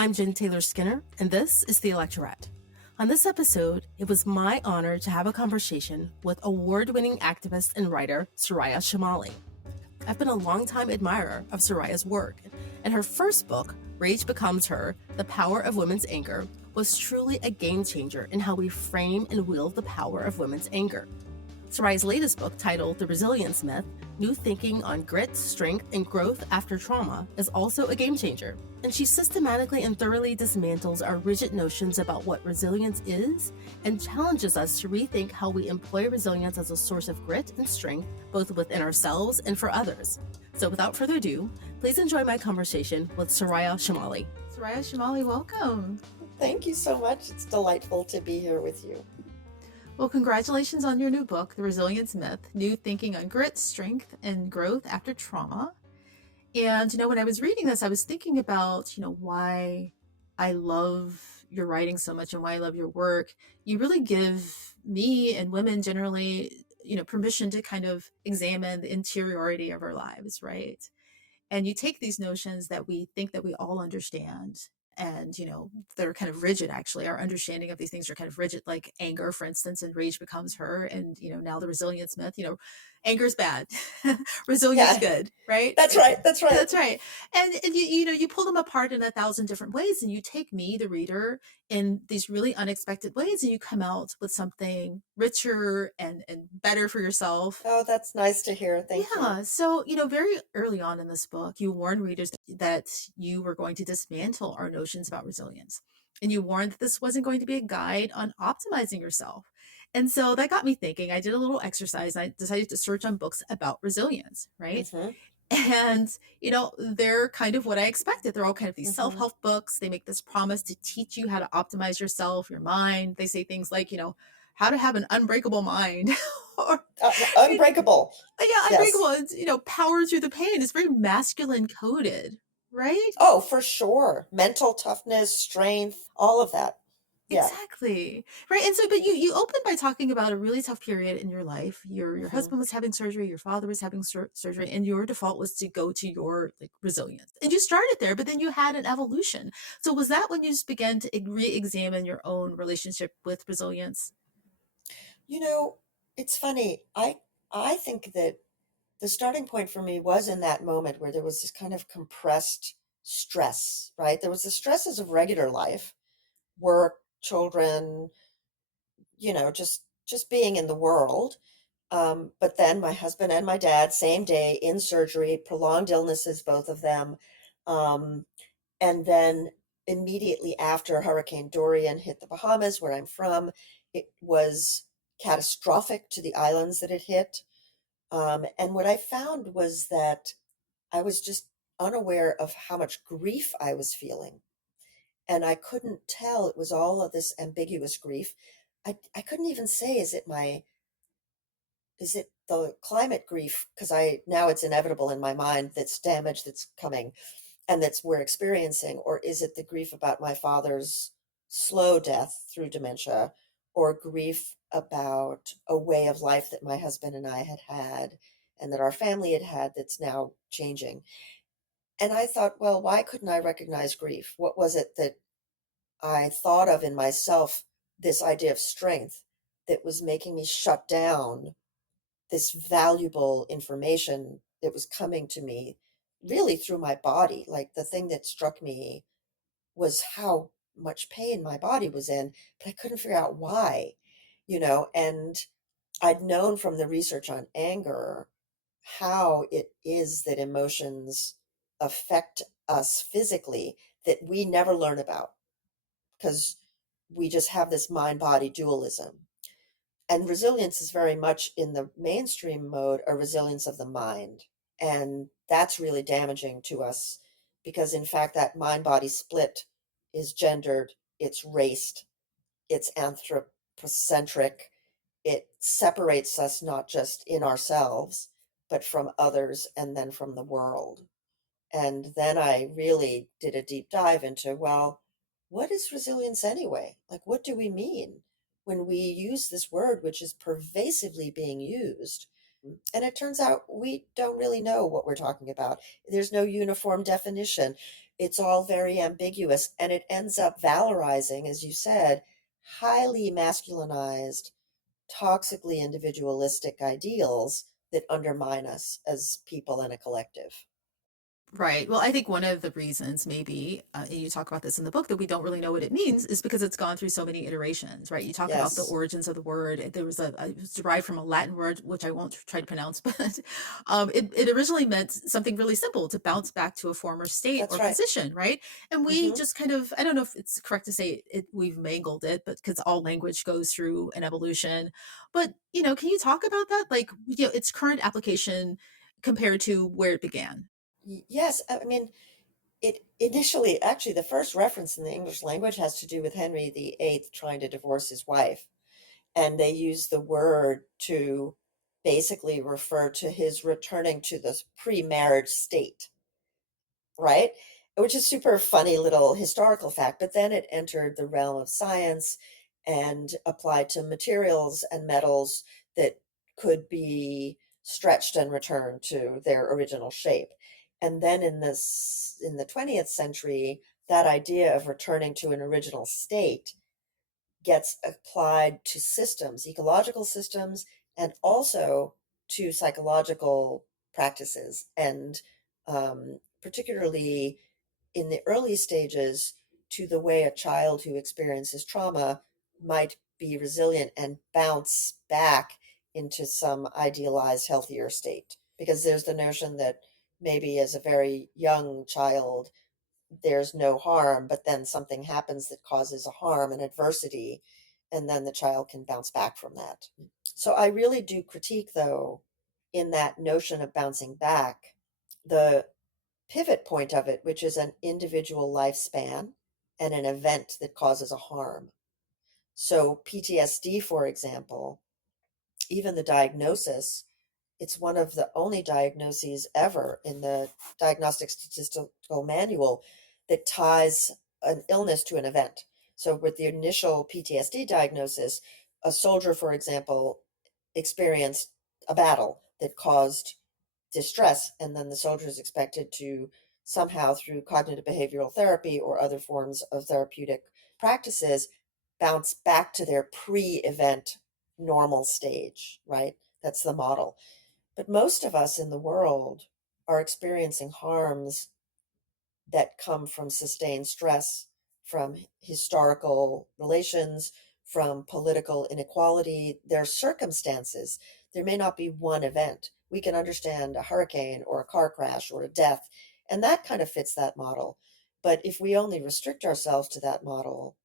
I'm Jen Taylor Skinner, and this is the Electorette. On this episode, it was my honor to have a conversation with award-winning activist and writer Soraya Chemaly. I've been a longtime admirer of Soraya's work, and her first book, Rage Becomes Her: The Power of Women's Anger, was truly a game changer in how we frame and wield the power of women's anger. Soraya's latest book, titled The Resilience Myth: New Thinking on Grit, Strength, and Growth After Trauma, is also a game changer, and she systematically and thoroughly dismantles our rigid notions about what resilience is and challenges us to rethink how we employ resilience as a source of grit and strength, both within ourselves and for others. So without further ado, please enjoy my conversation with Soraya Chemaly. Soraya Chemaly, welcome. Thank you so much. It's delightful to be here with you. Well, congratulations on your new book, The Resilience Myth: New Thinking on Grit, Strength, and Growth After Trauma. And, when I was reading this, I was thinking about, why I love your writing so much and why I love your work. You really give me and women generally, permission to kind of examine the interiority of our lives, right? And you take these notions that we think that we all understand, and they're kind of rigid. Actually, our understanding of these things are kind of rigid, like anger, for instance, and Rage Becomes Her. And now the resilience myth. Anger's bad, resilience good, right? That's right. And you pull them apart in 1,000 different ways, and you take me, the reader, in these really unexpected ways, and you come out with something richer and better for yourself. Oh, that's nice to hear. Thank you. Yeah. So, very early on in this book, you warn readers that you were going to dismantle our notions about resilience. And you warned that this wasn't going to be a guide on optimizing yourself. And so that got me thinking. I did a little exercise. I decided to search on books about resilience, right? Mm-hmm. And, they're kind of what I expected. They're all kind of these self-help books. They make this promise to teach you how to optimize yourself, your mind. They say things like, how to have an unbreakable mind. Or unbreakable. Unbreakable. It's, power through the pain. It's very masculine coded, right? Oh, for sure. Mental toughness, strength, all of that. Yeah. Exactly. Right. And so, but you opened by talking about a really tough period in your life. Your husband was having surgery, your father was having surgery, and your default was to go to your resilience. And you started there, but then you had an evolution. So was that when you just began to re-examine your own relationship with resilience? It's funny. I think that the starting point for me was in that moment where there was this kind of compressed stress, right? There was the stresses of regular life, work, children, just being in the world. But then my husband and my dad, same day in surgery, prolonged illnesses, both of them. Um, and then immediately after Hurricane Dorian hit the Bahamas, where I'm from, it was catastrophic to the islands that it hit. And what I found was that I was just unaware of how much grief I was feeling. And I couldn't tell, it was all of this ambiguous grief. I couldn't even say, is it the climate grief? Because now it's inevitable in my mind, that's damage that's coming and that's we're experiencing, or is it the grief about my father's slow death through dementia, or grief about a way of life that my husband and I had and that our family had that's now changing? And I thought, well, why couldn't I recognize grief? What was it that I thought of in myself, this idea of strength, that was making me shut down this valuable information that was coming to me really through my body? Like, the thing that struck me was how much pain my body was in, but I couldn't figure out why, and I'd known from the research on anger how it is that emotions affect us physically that we never learn about, because we just have this mind-body dualism. And resilience is very much in the mainstream mode, a resilience of the mind. And that's really damaging to us because, in fact, that mind body split is gendered, it's raced, it's anthropocentric. It separates us not just in ourselves, but from others and then from the world. And then I really did a deep dive into, well, what is resilience anyway? Like, what do we mean when we use this word, which is pervasively being used? And it turns out we don't really know what we're talking about. There's no uniform definition. it's all very ambiguous, and it ends up valorizing, as you said, highly masculinized, toxically individualistic ideals that undermine us as people and a collective. Right. Well, I think one of the reasons maybe, and you talk about this in the book, that we don't really know what it means is because it's gone through so many iterations, right? You talk about the Yes, origins of the word. There was it was derived from a Latin word, which I won't try to pronounce, but it originally meant something really simple, to bounce back to a former state that's or right. position, right? And we Hmm. just kind of, I don't know if it's correct to say we've mangled it, but because all language goes through an evolution. But, can you talk about that? Like, its current application compared to where it began? Yes, I mean, it initially, actually, the first reference in the English language has to do with Henry VIII trying to divorce his wife. And they use the word to basically refer to his returning to the pre-marriage state, right? Which is super funny little historical fact, but then it entered the realm of science and applied to materials and metals that could be stretched and returned to their original shape. And then in the 20th century, that idea of returning to an original state gets applied to systems, ecological systems, and also to psychological practices. And particularly in the early stages, to the way a child who experiences trauma might be resilient and bounce back into some idealized, healthier state. Because there's the notion that maybe as a very young child, there's no harm, but then something happens that causes a harm and adversity, and then the child can bounce back from that. So I really do critique, though, in that notion of bouncing back, the pivot point of it, which is an individual lifespan and an event that causes a harm. So PTSD, for example, even the diagnosis, it's one of the only diagnoses ever in the Diagnostic Statistical Manual that ties an illness to an event. So, with the initial PTSD diagnosis, a soldier, for example, experienced a battle that caused distress, and then the soldier is expected to somehow, through cognitive behavioral therapy or other forms of therapeutic practices, bounce back to their pre event normal stage, right? That's the model. But most of us in the world are experiencing harms that come from sustained stress, from historical relations, from political inequality. There are circumstances. There may not be one event. We can understand a hurricane or a car crash or a death, and that kind of fits that model. But if we only restrict ourselves to that model,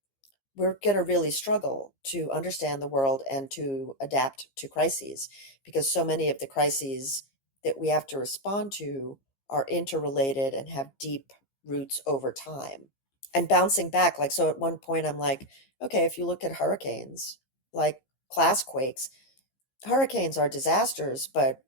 we're going to really struggle to understand the world and to adapt to crises, because so many of the crises that we have to respond to are interrelated and have deep roots over time. And bouncing back, like, so at one point I'm like, okay, if you look at hurricanes, like class quakes, hurricanes are disasters, but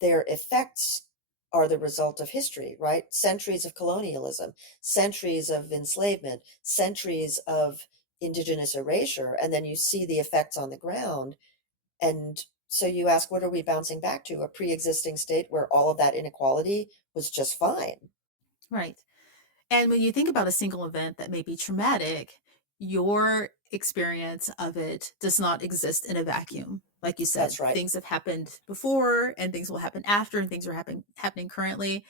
their effects are the result of history, right? Centuries of colonialism, centuries of enslavement, centuries of indigenous erasure, and then you see the effects on the ground. And so you ask, what are we bouncing back to? A pre-existing state where all of that inequality was just fine. Right. And when you think about a single event that may be traumatic, your experience of it does not exist in a vacuum. Like you said, That's right. things have happened before and things will happen after and things are happening currently.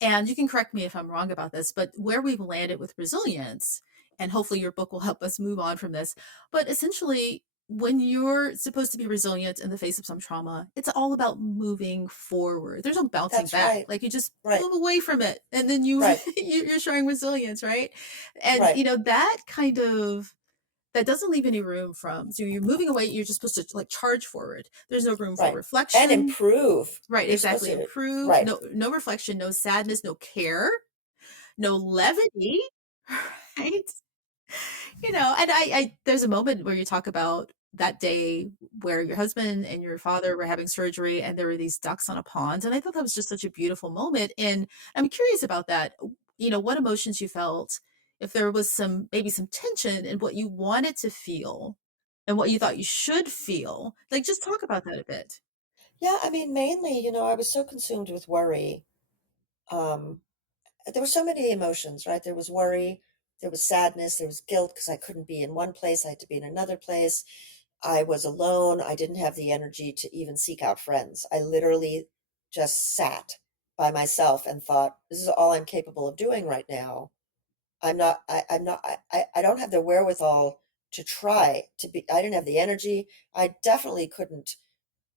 And you can correct me if I'm wrong about this, but where we've landed with resilience, and hopefully your book will help us move on from this, but essentially, when you're supposed to be resilient in the face of some trauma, it's all about moving forward. There's no bouncing That's back. right. Like you just Right. move away from it, and then Right. you're showing resilience, right? And Right. that kind of that doesn't leave any room from. So you're moving away. You're just supposed to like charge forward. There's no room for Right. And reflection. improve. Right, You're supposed exactly. to, Improve. right. No reflection, no sadness, no care, no levity, right? And I there's a moment where you talk about that day where your husband and your father were having surgery and there were these ducks on a pond. And I thought that was just such a beautiful moment. And I'm curious about that. What emotions you felt, if there was maybe some tension in what you wanted to feel and what you thought you should feel. Like, just talk about that a bit. Yeah, I mean, mainly, I was so consumed with worry. Um, there were so many emotions, right? There was worry, there was sadness, there was guilt because I couldn't be in one place, I had to be in another place. I was alone. I didn't have the energy to even seek out friends. I literally just sat by myself and thought, this is all I'm capable of doing right now. I don't have the wherewithal to try to be, I didn't have the energy. I definitely couldn't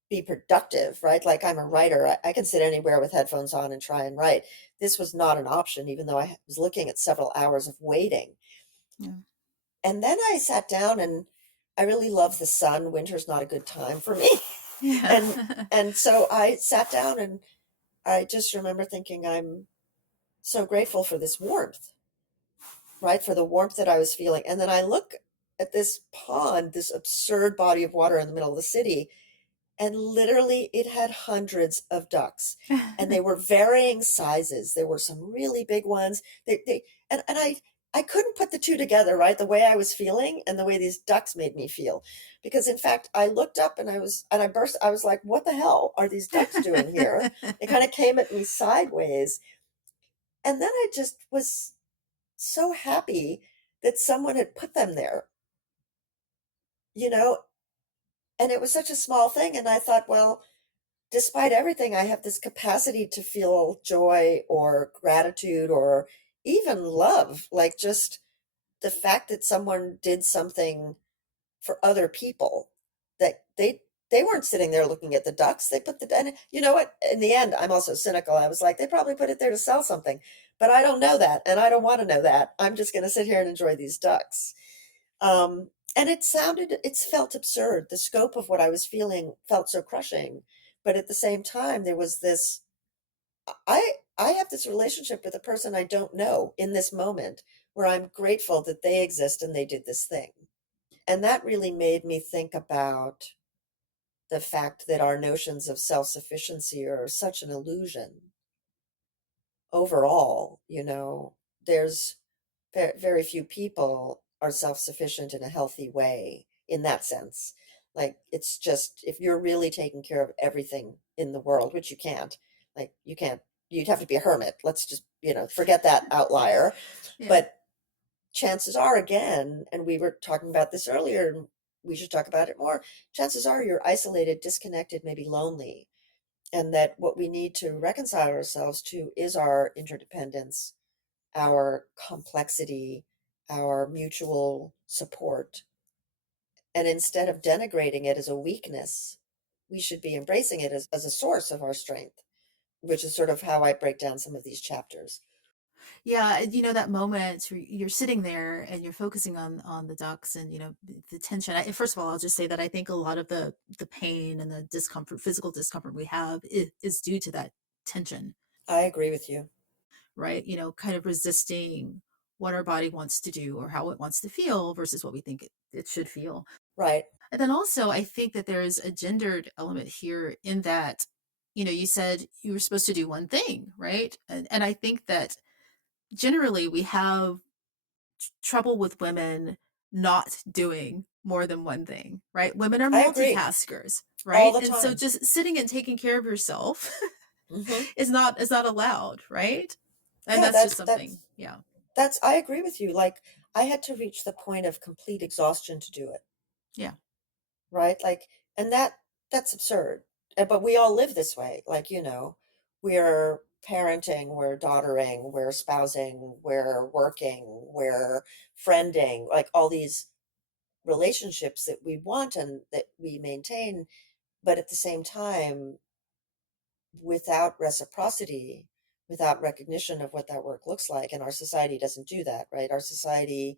be productive, right? Like I'm a writer. I can sit anywhere with headphones on and try and write. This was not an option, even though I was looking at several hours of waiting. Yeah. And then I sat down and I really love the sun. Winter's not a good time for me. Yeah. And and so I sat down and I just remember thinking I'm so grateful for this warmth, right? For the warmth that I was feeling. And then I look at this pond, this absurd body of water in the middle of the city, and literally it had hundreds of ducks and they were varying sizes. There were some really big ones. I couldn't put the two together, right? The way I was feeling and the way these ducks made me feel. Because in fact, I looked up and I was like, what the hell are these ducks doing here? They kind of came at me sideways. And then I just was so happy that someone had put them there, you know, and it was such a small thing. And I thought, well, despite everything, I have this capacity to feel joy or gratitude or even love, like just the fact that someone did something for other people that they weren't sitting there looking at the ducks. They put the and you know what? In the end, I'm also cynical. I was like, they probably put it there to sell something, but I don't know that, and I don't want to know that. I'm just going to sit here and enjoy these ducks. And it felt absurd. The scope of what I was feeling felt so crushing. But at the same time, there was this, I have this relationship with a person I don't know in this moment where I'm grateful that they exist and they did this thing. And that really made me think about the fact that our notions of self-sufficiency are such an illusion overall. There's very few people are self-sufficient in a healthy way in that sense. Like it's just if you're really taking care of everything in the world, which you can't, like you can't, you'd have to be a hermit. Let's just, forget that outlier. Yeah. But chances are, again, and we were talking about this earlier, and we should talk about it more. Chances are you're isolated, disconnected, maybe lonely, and that what we need to reconcile ourselves to is our interdependence, our complexity, our mutual support. And instead of denigrating it as a weakness, we should be embracing it as a source of our strength, which is sort of how I break down some of these chapters. Yeah, and that moment where you're sitting there and you're focusing on the ducks and the tension. First of all, I'll just say that I think a lot of the pain and the discomfort, physical discomfort we have is due to that tension, I agree with you. right? Kind of resisting what our body wants to do or how it wants to feel versus what we think it should feel. Right. And then also, I think that there's a gendered element here in that, you said you were supposed to do one thing, right? And I think that generally we have trouble with women not doing more than one thing, right? Women are I agree multitaskers, all right? the And so time. just sitting and taking care of yourself Hmm. is not allowed, right? And Yeah, that's just that's something, that's yeah. that's I agree with you. Like I had to reach the point of complete exhaustion to do it, Yeah. right? Like, and that's absurd. But we all live this way. Like, we're parenting, we're daughtering, we're spousing, we're working, we're friending, like all these relationships that we want and that we maintain, but at the same time, without reciprocity, without recognition of what that work looks like. And our society doesn't do that, right? Our society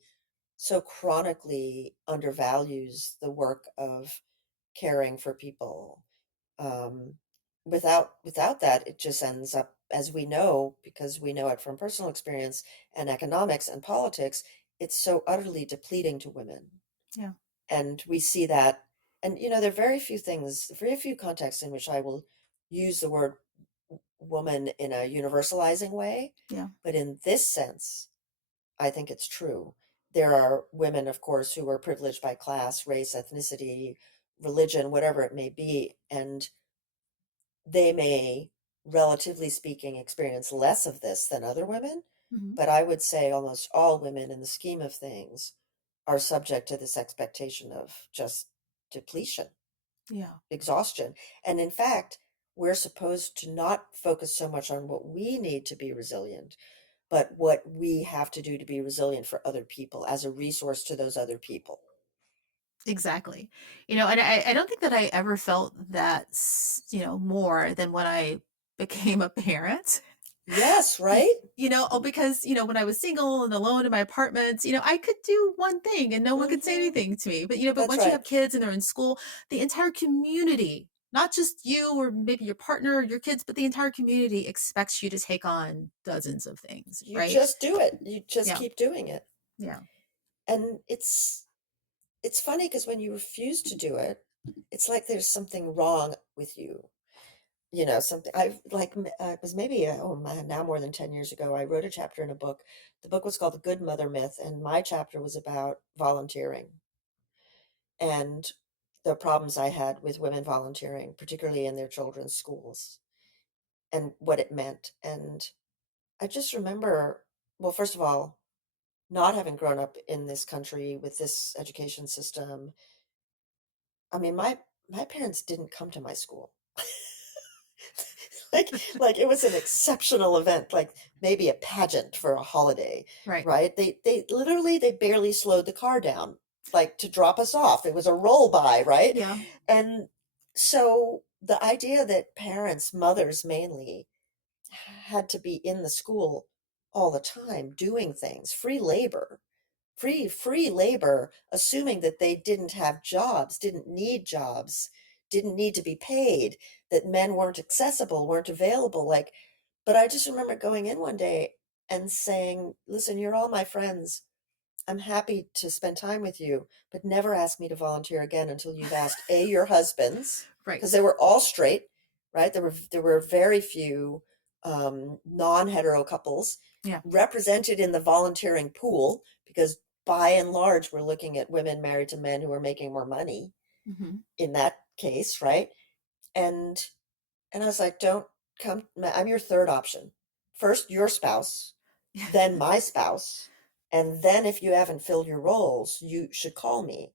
so chronically undervalues the work of caring for people. Um, without that, it just ends up, as we know, because we know it from personal experience and economics and politics, it's so utterly depleting to women. Yeah. And we see that, and there are very few contexts in which I will use the word woman in a universalizing way, Yeah. but in this sense, I think it's true. There are women, of course, who are privileged by class, race, ethnicity, religion, whatever it may be, and they may relatively speaking, experience less of this than other women. Mhm. But I would say almost all women in the scheme of things are subject to this expectation of just depletion, Yeah. exhaustion. And in fact, we're supposed to not focus so much on what we need to be resilient, but what we have to do to be resilient for other people as a resource to those other people. Exactly. And I don't think that I ever felt that, more than when I became a parent. Yes, right? Because, when I was single and alone in my apartment, I could do one thing and no one could say Hmm. anything to me. But That's once you right. have kids and they're in school, the entire community, not just you or maybe your partner or your kids, but the entire community expects you to take on dozens of things, You right? just do it. You just Yeah. keep doing it. Yeah. And it's funny because when you refuse to do it, it's like there's something wrong with you. Something I've like it was maybe oh man, now more than 10 years ago, I wrote a chapter in a book. The book was called The Good Mother Myth, and my chapter was about volunteering and the problems I had with women volunteering, particularly in their children's schools, and what it meant. And I just remember, well, first of all, not having grown up in this country with this education system. I mean, my parents didn't come to my school. Like it was an exceptional event, like maybe a pageant for a holiday, Right. right? They literally they barely slowed the car down like to drop us off. It was a roll by, right? Yeah. And so the idea that parents, mothers mainly, had to be in the school all the time doing things, free labor, assuming that they didn't have jobs, didn't need to be paid, that men weren't accessible, weren't available. Like, but I just remember going in one day and saying, listen, you're all my friends. I'm happy to spend time with you, but never ask me to volunteer again until you've asked A, your husbands, because Right. they were all straight, right? There were very few non-hetero couples Yeah. represented in the volunteering pool because by and large we're looking at women married to men who are making more money Hmm. in that case, right? And I was like, don't come, I'm your third option. First your spouse, then my spouse, and then if you haven't filled your roles, you should call me.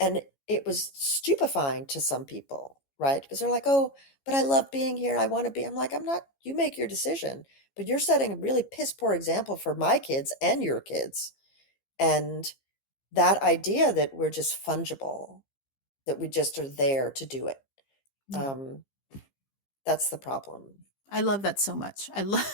And it was stupefying to some people, right? Because they're like, oh, but I love being here. I want to be. I'm like, I'm not, you make your decision, but you're setting a really piss poor example for my kids and your kids. And that idea that we're just fungible, that we just are there to do it. Yeah. Um, that's the problem. I love that so much. I love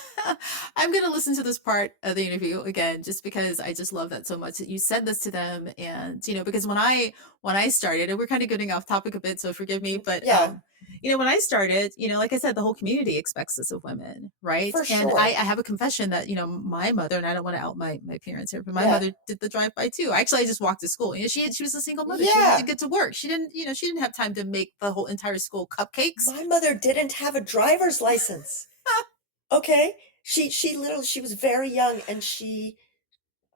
I'm going to listen to this part of the interview again just because I just love that so much that you said this to them. And because when I started, and we're kind of getting off topic a bit, so forgive me, but Yeah, when I started, like I said, the whole community expects this of women, right? for And I sure. have a confession that my mother, and I don't want to out my parents here, but my Yeah. mother did the drive by too. Actually, I just walked to school. She was a single mother. She had to Yeah. get to work. She didn't have time to make the whole entire school cupcakes. My mother didn't have a driver's license. Okay. She was very young and she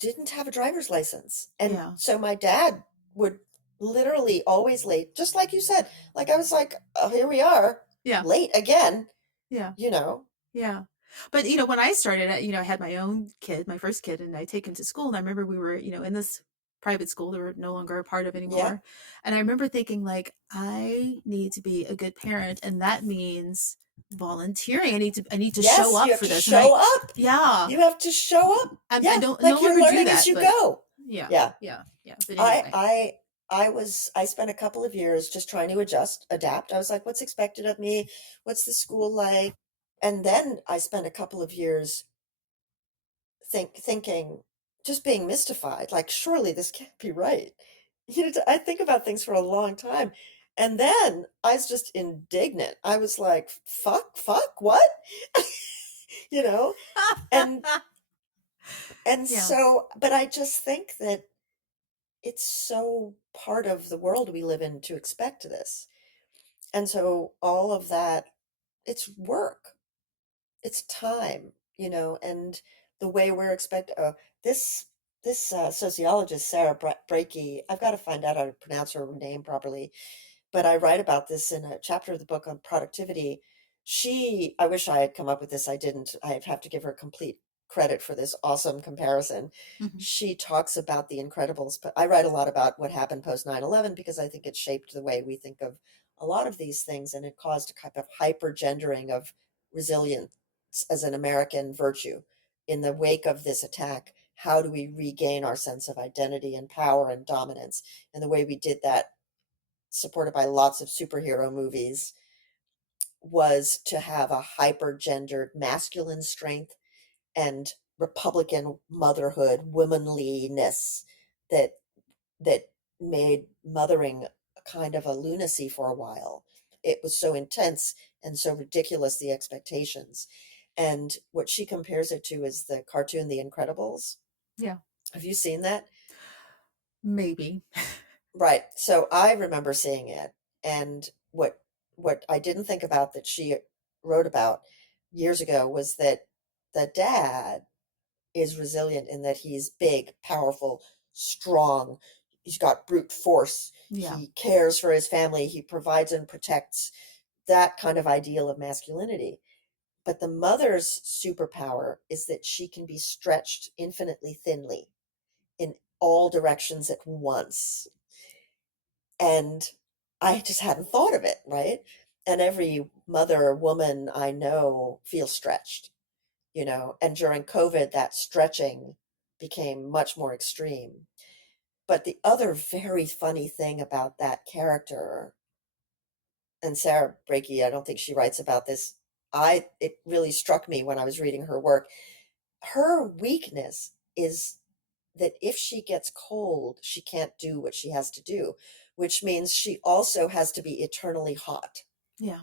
didn't have a driver's license. And Yeah. so my dad would literally always late, just like you said. Like I was like, oh, here we are, Yeah. late again, Yeah. you know. Yeah. But, when I started, I had my own kid, my first kid, and I take him to school. And I remember we were, in this private school that we're no longer a part of Yeah. anymore. And I remember thinking, like, I need to be a good parent. And that means volunteering. I need to show Yes, you up have for to this. And I, show up. yeah, You have to show up. I Yeah, don't no like you're longer do learning as that, you but go. yeah, Yeah. yeah, yeah. But I anyway, I I spent a couple of years just trying to adapt. I was like, what's expected of me? What's the school like? And then I spent a couple of years thinking, just being mystified, like, surely this can't be right. I think about things for a long time. And then I was just indignant. I was like, fuck, what? You know? And yeah, so, but I just think that it's so part of the world we live in to expect this. And so all of that, it's work, it's time, and the way we're this sociologist Sarah Brakey, I've got to find out how to pronounce her name properly, but I write about this in a chapter of the book on productivity. I wish I had come up with this. I didn't. I have to give her complete credit for this awesome comparison. Mhm. She talks about the Incredibles, but I write a lot about what happened post 9/11 because I think it shaped the way we think of a lot of these things, and it caused a kind of hyper gendering of resilience as an American virtue. In the wake of this attack, how do we regain our sense of identity and power and dominance? And the way we did that, supported by lots of superhero movies, was to have a hyper gendered masculine strength and Republican motherhood, womanliness that that made mothering a kind of a lunacy for a while. It was so intense and so ridiculous, the expectations. And what she compares it to is the cartoon The Incredibles. Yeah. Have you seen that? Maybe. Right. So I remember seeing it, and what I didn't think about that she wrote about years ago was that the dad is resilient in that he's big, powerful, strong. He's got brute force. Yeah. He cares for his family. He provides and protects, that kind of ideal of masculinity. But the mother's superpower is that she can be stretched infinitely thinly in all directions at once. And I just hadn't thought of it, right? And every mother or woman I know feels stretched, and during COVID, that stretching became much more extreme. But the other very funny thing about that character, and Sarah Brakey, I don't think she writes about this. It really struck me when I was reading her work. Her weakness is that if she gets cold, she can't do what she has to do, which means she also has to be eternally hot, Yeah.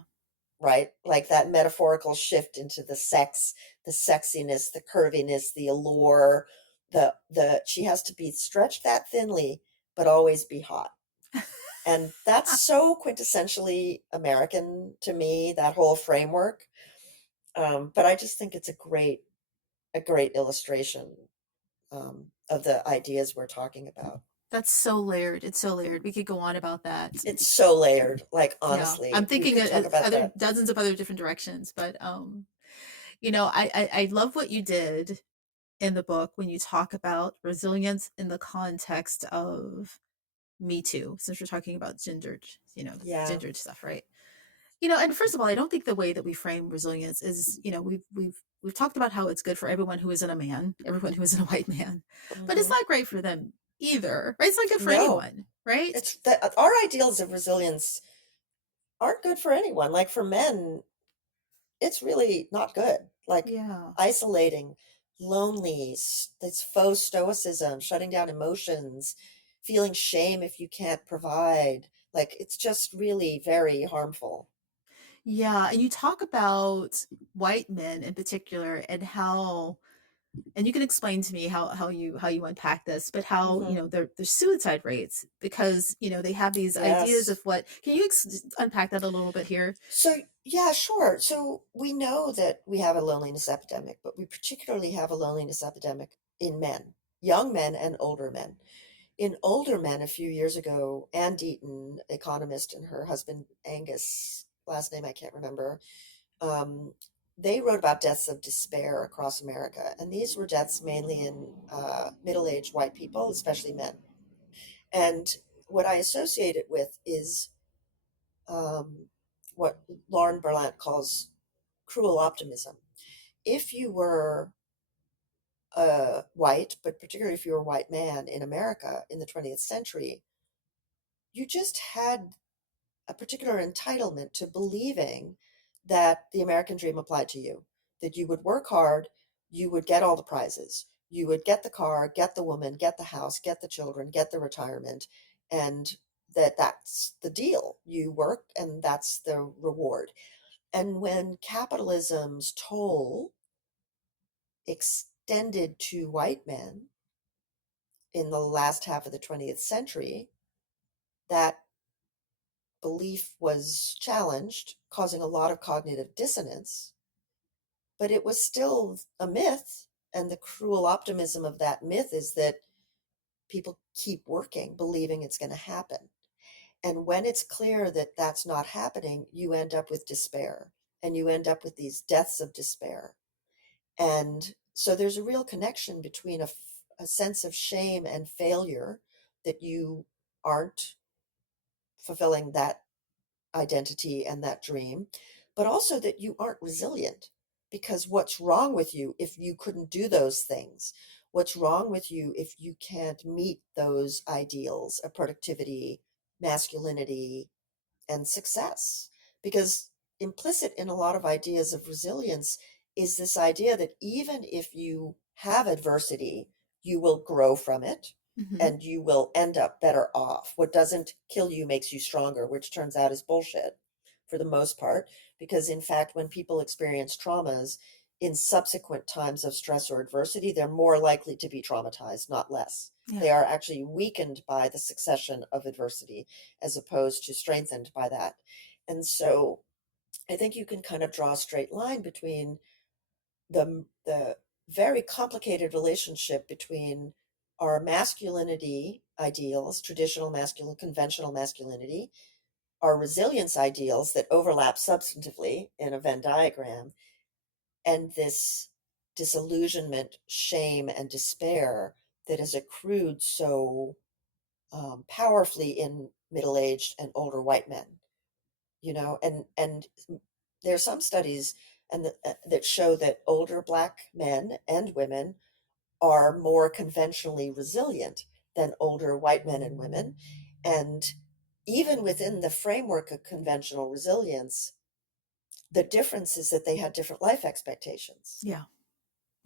right? Like that metaphorical shift into the sexiness, the curviness, the allure, the she has to be stretched that thinly, but always be hot. And that's so quintessentially American to me, that whole framework. But I just think it's a great illustration of the ideas we're talking about. That's so layered. It's so layered. We could go on about that. It's so layered, like Yeah. I'm honestly, we thinking could talk about other that. dozens of other different directions, but I love what you did in the book when you talk about resilience in the context of Me Too, since we're talking about Yeah. gendered stuff, right? And first of all, I don't think the way that we frame resilience is, we've talked about how it's good for everyone who isn't a man, everyone who isn't a white man, but it's Hmm. not great for them either, right? It's not good for No, anyone, right? it's that our ideals of resilience aren't good for anyone. Like for men, it's really not good. Like Yeah. isolating, lonely, this faux stoicism, shutting down emotions, feeling shame if you can't provide. Like it's just really very harmful. Yeah, and you talk about white men in particular and how and you can explain to me how you unpack this, but how, Hmm. their suicide rates because, they have these ideas of Yes. what can you unpack that a little bit here? So, yeah, sure. So we know that we have a loneliness epidemic, but we particularly have a loneliness epidemic in men, young men and older men. In older men, a few years ago, Ann Deaton, economist, and her husband Angus, last name I can't remember, um, they wrote about deaths of despair across America. And these were deaths mainly in middle-aged white people, especially men. And what I associate it with is um, what Lauren Berlant calls cruel optimism. If you were white, but particularly if you were a white man in America in the 20th century, you just had a particular entitlement to believing that the American dream applied to you, that you would work hard, you would get all the prizes, you would get the car, get the woman, get the house, get the children, get the retirement, and that's the deal. You work and that's the reward. And when capitalism's toll extended to white men in the last half of the 20th century, that belief was challenged, causing a lot of cognitive dissonance, but it was still a myth. And the cruel optimism of that myth is that people keep working, believing it's going to happen. And when it's clear that that's not happening, you end up with despair. and you end up with these deaths of despair. And so there's a real connection between a sense of shame and failure, that you aren't fulfilling that identity and that dream, but also that you aren't resilient. Because what's wrong with you if you couldn't do those things? What's wrong with you if you can't meet those ideals of productivity, masculinity, and success? Because implicit in a lot of ideas of resilience is this idea that even if you have adversity, you will grow from it Mm-hmm. and you will end up better off. What doesn't kill you makes you stronger, which turns out is bullshit for the most part. Because in fact, when people experience traumas in subsequent times of stress or adversity, they're more likely to be traumatized, not less. Yeah. They are actually weakened by the succession of adversity as opposed to strengthened by that. And so I think you can kind of draw a straight line between the very complicated relationship between our masculinity ideals, traditional masculine, conventional masculinity, our resilience ideals that overlap substantively in a Venn diagram, and this disillusionment, shame, and despair that has accrued so powerfully in middle-aged and older white men. And there are some studies that show that older Black men and women are more conventionally resilient than older white men and women. And even within the framework of conventional resilience, the difference is that they had different life expectations. Yeah.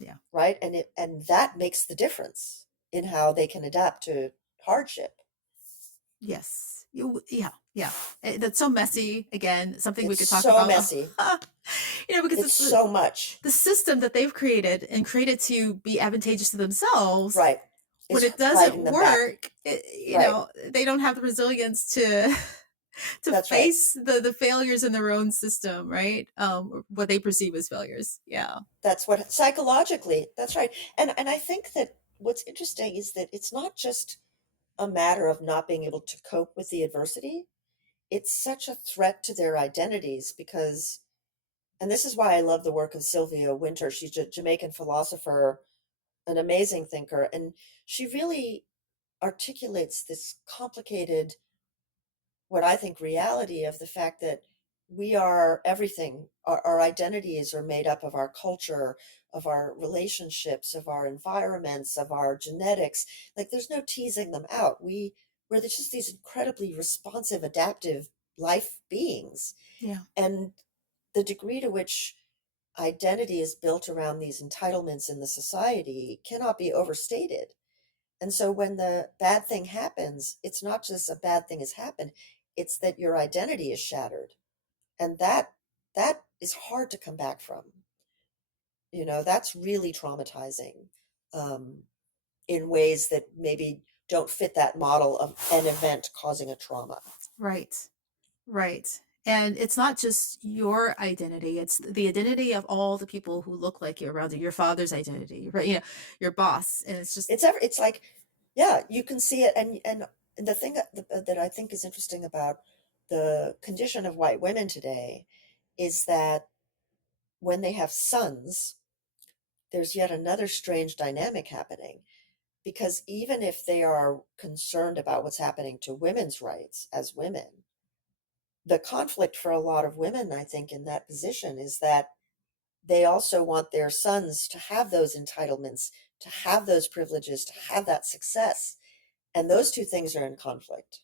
Yeah. Right. And that makes the difference in how they can adapt to hardship. Yes. Yeah. That's so messy. Again, something we It's could talk so about. messy. Because It's so much. the system that they've created and created to be advantageous to themselves. Right. When It's it doesn't fighting them back. work, Right. they don't have the resilience to That's right. face the failures in their own system, right? What they perceive as failures. Yeah. That's what psychologically, that's right. And I think that what's interesting is that it's not just a matter of not being able to cope with the adversity. It's such a threat to their identities because, and this is why I love the work of Sylvia Wynter. She's a Jamaican philosopher, an amazing thinker, and she really articulates this complicated, what I think, reality of the fact that we are everything. Our identities are made up of our culture, of our relationships, of our environments, of our genetics. Like there's no teasing them out. We're just these incredibly responsive, adaptive life beings. Yeah. And the degree to which identity is built around these entitlements in the society cannot be overstated. And so when the bad thing happens, it's not just a bad thing has happened, it's that your identity is shattered. And that is hard to come back from. That's really traumatizing, um, in ways that maybe don't fit that model of an event causing a trauma. Right. Right. And it's not just your identity, it's the identity of all the people who look like you around you, your father's identity, right? Your boss. And it's just, It's like, yeah, you can see it. And the thing that I think is interesting about the condition of white women today is that when they have sons, there's yet another strange dynamic happening. Because even if they are concerned about what's happening to women's rights as women, the conflict for a lot of women, I think, in that position is that they also want their sons to have those entitlements, to have those privileges, to have that success. And those two things are in conflict.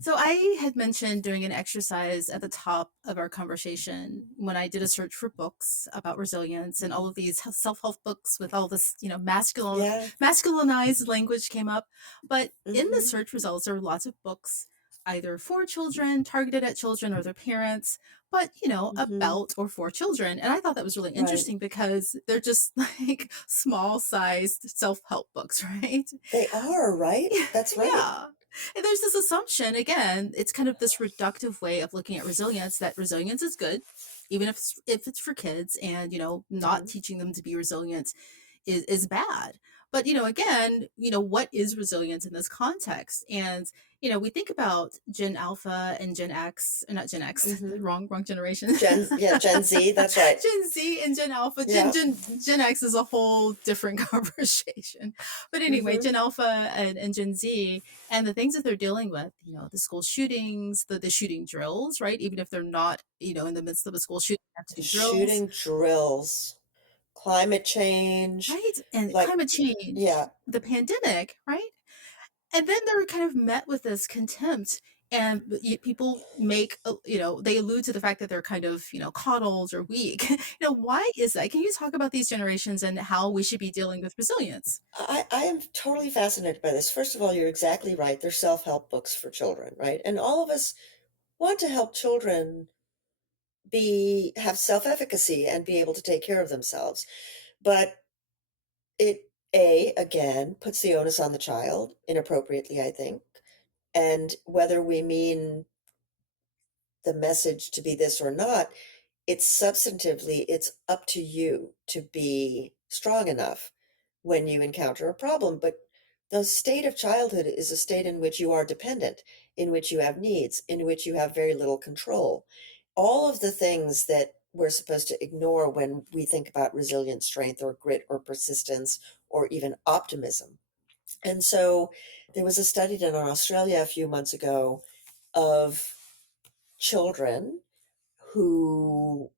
so I had mentioned doing an exercise at the top of our conversation when I did a search for books about resilience, and all of these self-help books with all this, Yeah. masculinized language came up. But in the Mm-hmm. search results, there were lots of books either for children, targeted at children or their parents, but Mm-hmm. about or for children. And I thought that was really Right. interesting because they're just like small sized self-help books, right? They are, right? That's right. Yeah. And there's this assumption, again, it's kind of this reductive way of looking at resilience, that resilience is good, even if it's for kids, and not Mm-hmm. teaching them to be resilient is bad. But, again, what is resilience in this context? And, we think about Gen Alpha and Gen X, or not Gen X, Hmm. wrong generation. Gen Z, that's right. Gen Z and Gen Alpha. Yeah. Gen X is a whole different conversation. But anyway, Hmm. Gen Alpha and Gen Z, and the things that they're dealing with, the school shootings, the shooting drills, right? Even if they're not, in the midst of a school shooting, they have to The do drills, shooting drills, climate change, right? And like, climate change, yeah, the pandemic, right? And then they're kind of met with this contempt, and people make, they allude to the fact that they're kind of, coddled or weak. Why is that? Can you talk about these generations and how we should be dealing with resilience? I am totally fascinated by this. First of all, you're exactly right. They're self-help books for children, right? And all of us want to help children have self-efficacy and be able to take care of themselves. But again, puts the onus on the child inappropriately, I think. And whether we mean the message to be this or not, it's up to you to be strong enough when you encounter a problem. But the state of childhood is a state in which you are dependent, in which you have needs, in which you have very little control. All of the things that we're supposed to ignore when we think about resilient strength or grit or persistence or even optimism. And so there was a study done in Australia a few months ago of children who,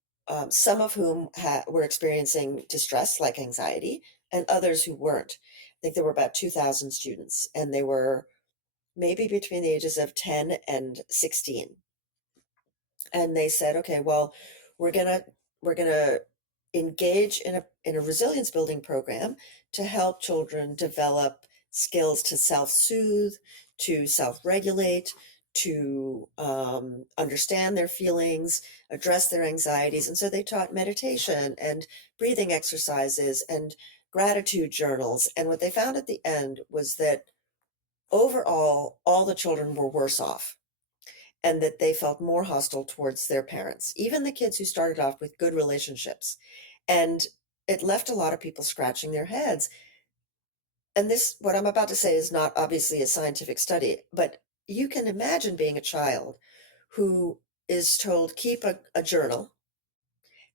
some of whom were experiencing distress like anxiety, and others who weren't. I think there were about 2,000 students, and they were maybe between the ages of 10 and 16. And they said, okay, well, we're gonna we're gonna engage in a resilience building program to help children develop skills to self-soothe, to self-regulate, to understand their feelings, address their anxieties. And so they taught meditation and breathing exercises and gratitude journals. And what they found at the end was that overall, all the children were worse off and that they felt more hostile towards their parents, even the kids who started off with good relationships. And it left a lot of people scratching their heads. And this, what I'm about to say, is not obviously a scientific study, but you can imagine being a child who is told, keep a journal,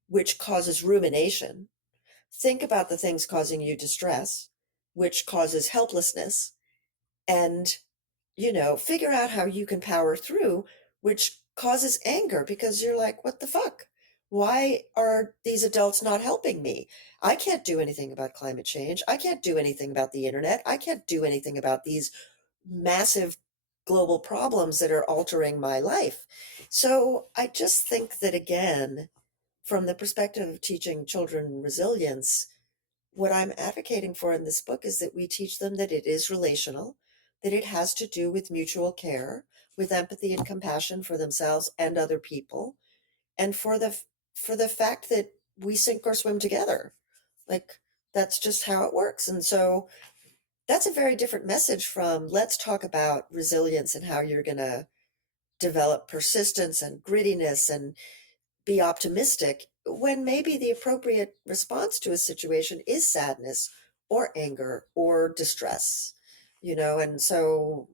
which causes rumination. Think about the things causing you distress, which causes helplessness. And figure out how you can power through, which causes anger because you're like, what the fuck? Why are these adults not helping me? I can't do anything about climate change. I can't do anything about the internet. I can't do anything about these massive global problems that are altering my life. So I just think that, again, from the perspective of teaching children resilience, what I'm advocating for in this book is that we teach them that it is relational, that it has to do with mutual care, with empathy and compassion for themselves and other people, and for the fact that we sink or swim together. Like, that's just how it works. And so that's a very different message from let's talk about resilience and how you're going to develop persistence and grittiness and be optimistic when maybe the appropriate response to a situation is sadness or anger or distress. And so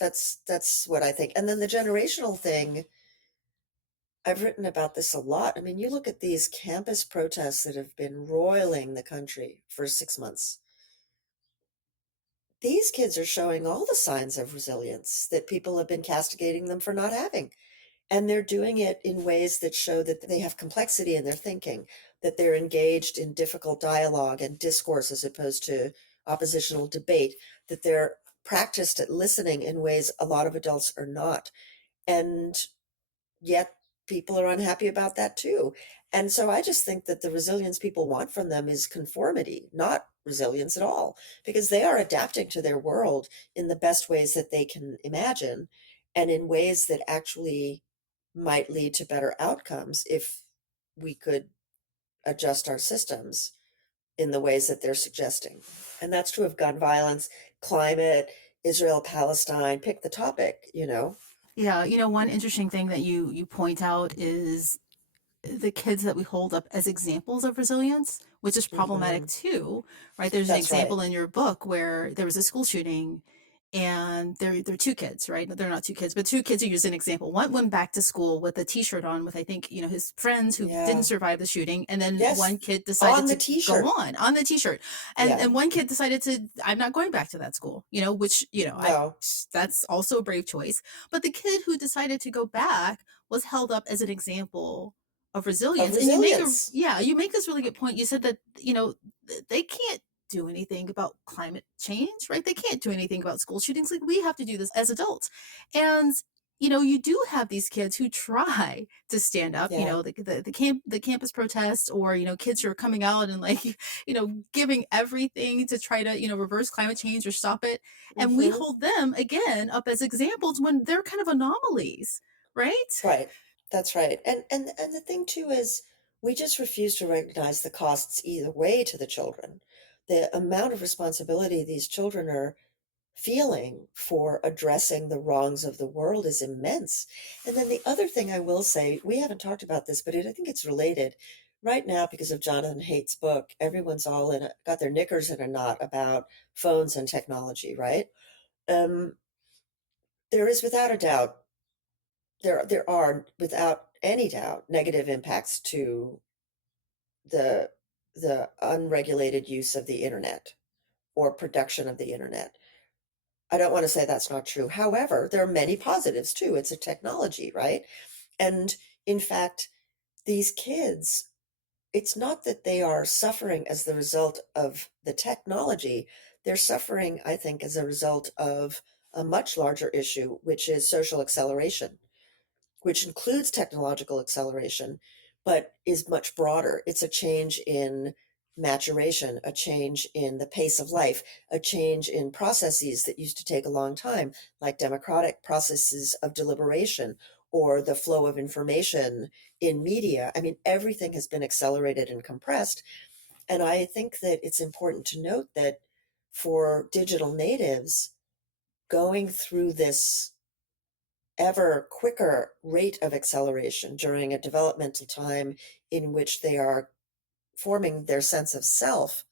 that's what I think. And then the generational thing, I've written about this a lot. I mean, you look at these campus protests that have been roiling the country for 6 months. These kids are showing all the signs of resilience that people have been castigating them for not having. And they're doing it in ways that show that they have complexity in their thinking, that they're engaged in difficult dialogue and discourse as opposed to oppositional debate, that they're practiced at listening in ways a lot of adults are not. And yet people are unhappy about that too. And so I just think that the resilience people want from them is conformity, not resilience at all, because they are adapting to their world in the best ways that they can imagine and in ways that actually might lead to better outcomes if we could adjust our systems in the ways that they're suggesting. And that's true of gun violence, climate, Israel, Palestine, pick the topic. Yeah, one interesting thing that you point out is the kids that we hold up as examples of resilience, which is problematic Hmm. too, right? There's an That's right. example in your book where there was a school shooting and they're two kids, right? They're not two kids, but two kids, are used an example. One went back to school with a t-shirt on with, I think, his friends who didn't Yeah. survive the shooting, and then Yes. one kid decided On the to go t-shirt. on the t-shirt, and Yeah. and one kid decided to, I'm not going back to that school, which, I No. that's also a brave choice. But the kid who decided to go back was held up as an example of Of resilience. And resilience. you make this really good point. You said that, they can't do anything about climate change, right? They can't do anything about school shootings. Like, we have to do this as adults. And you do have these kids who try to stand up, Yeah. the campus protest, or kids who are coming out and, like, giving everything to try to, reverse climate change or stop it. And we Hmm. hold them again up as examples when they're kind of anomalies, right? Right. That's right. And the thing too is we just refuse to recognize the costs either way to the children. The amount of responsibility these children are feeling for addressing the wrongs of the world is immense. And then the other thing I will say, we haven't talked about this, but I think it's related. Right now, because of Jonathan Haidt's book, everyone's all got their knickers in a knot about phones and technology, right? Um, there is without a doubt, there are without any doubt negative impacts to the the unregulated use of the internet or production of the internet. I don't want to say that's not true. However, there are many positives too. It's a technology, right? And in fact, these kids, it's not that they are suffering as the result of the technology. They're suffering, I think, as a result of a much larger issue, which is social acceleration, which includes technological acceleration, but is much broader. It's a change in maturation, a change in the pace of life, a change in processes that used to take a long time, like democratic processes of deliberation or the flow of information in media. I mean, everything has been accelerated and compressed. And I think that it's important to note that for digital natives, going through this ever quicker rate of acceleration during a developmental time in which they are forming their sense of self,